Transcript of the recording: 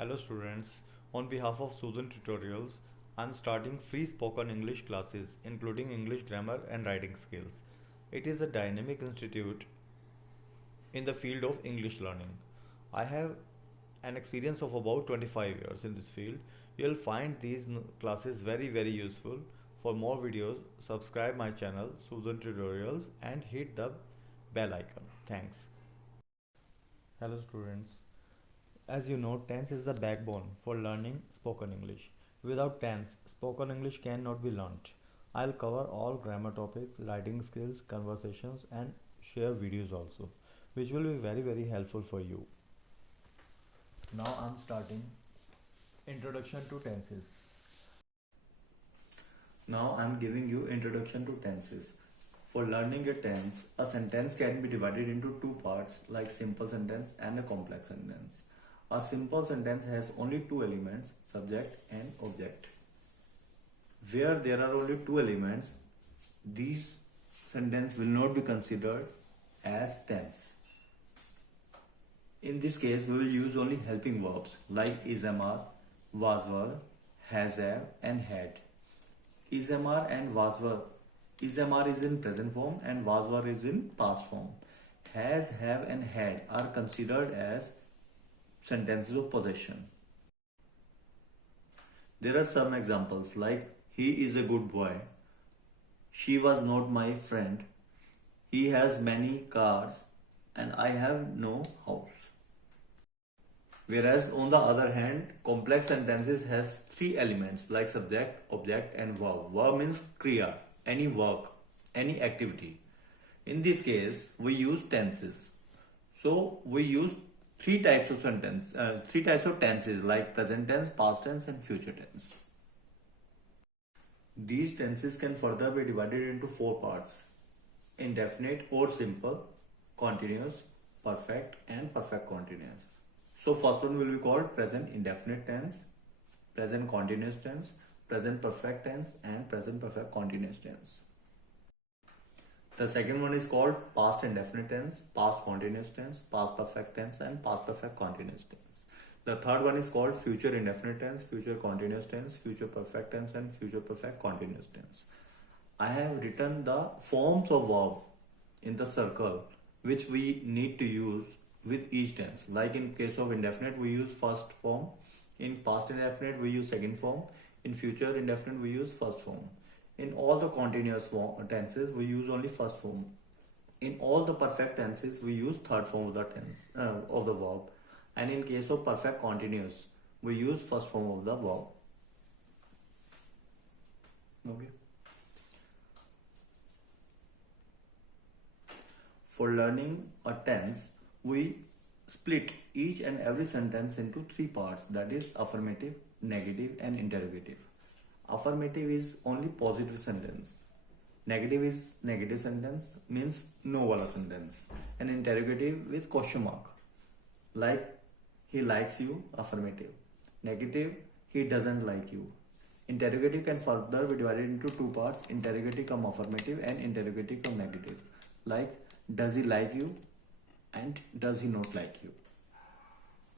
Hello students, on behalf of Sudan Tutorials, I am starting free spoken English classes including English grammar and writing skills. It is a dynamic institute in the field of English learning. I have an experience of about 25 years in this field. You will find these classes very useful. For more videos, subscribe my channel Sudan Tutorials and hit the bell icon. Thanks. Hello students. As you know, tense is the backbone for learning spoken English. Without tense, spoken English cannot be learnt. I'll cover all grammar topics, writing skills, conversations, and share videos also, which will be very helpful for you. Now I'm starting introduction to tenses. Now I'm giving you introduction to tenses. For learning a tense, a sentence can be divided into two parts like simple sentence and a complex sentence. A simple sentence has only two elements, subject and object. Where there are only two elements, these sentence will not be considered as tense. In this case, we will use only helping verbs like is-am-are, was-were, has-have and had. Is-am-are and was-were. Is-am-are is in present form and was-were is in past form. Has, have and had are considered as sentences of possession. There are some examples like he is a good boy, she was not my friend, he has many cars and I have no house. Whereas on the other hand, complex sentences has three elements like subject, object and verb. Verb means kriya, any work, any activity. In this case, we use tenses. So we use three types of tenses like present tense, past tense and future tense. These tenses can further be divided into four parts: indefinite or simple, continuous, perfect and perfect continuous. So first one will be called present indefinite tense, present continuous tense, present perfect tense and present perfect continuous tense. The second one is called past indefinite tense, past continuous tense, past perfect tense and past perfect continuous tense. The third one is called future indefinite tense, future continuous tense, future perfect tense and future perfect continuous tense. I have written the forms of verb in the circle which we need to use with each tense. Like in case of indefinite, we use first form. In past indefinite, we use second form. In future indefinite, we use first form. In all the continuous tenses, we use only first form. In all the perfect tenses, we use third form of the tense of the verb. And in case of perfect continuous, we use first form of the verb. Okay. For learning a tense, we split each and every sentence into three parts, that is affirmative, negative and interrogative. Affirmative is only positive sentence. Negative is negative sentence, means no wala sentence. And interrogative with question mark. Like he likes you, affirmative. Negative, he doesn't like you. Interrogative can further be divided into two parts, interrogative cum affirmative and interrogative cum negative. Like does he like you and does he not like you.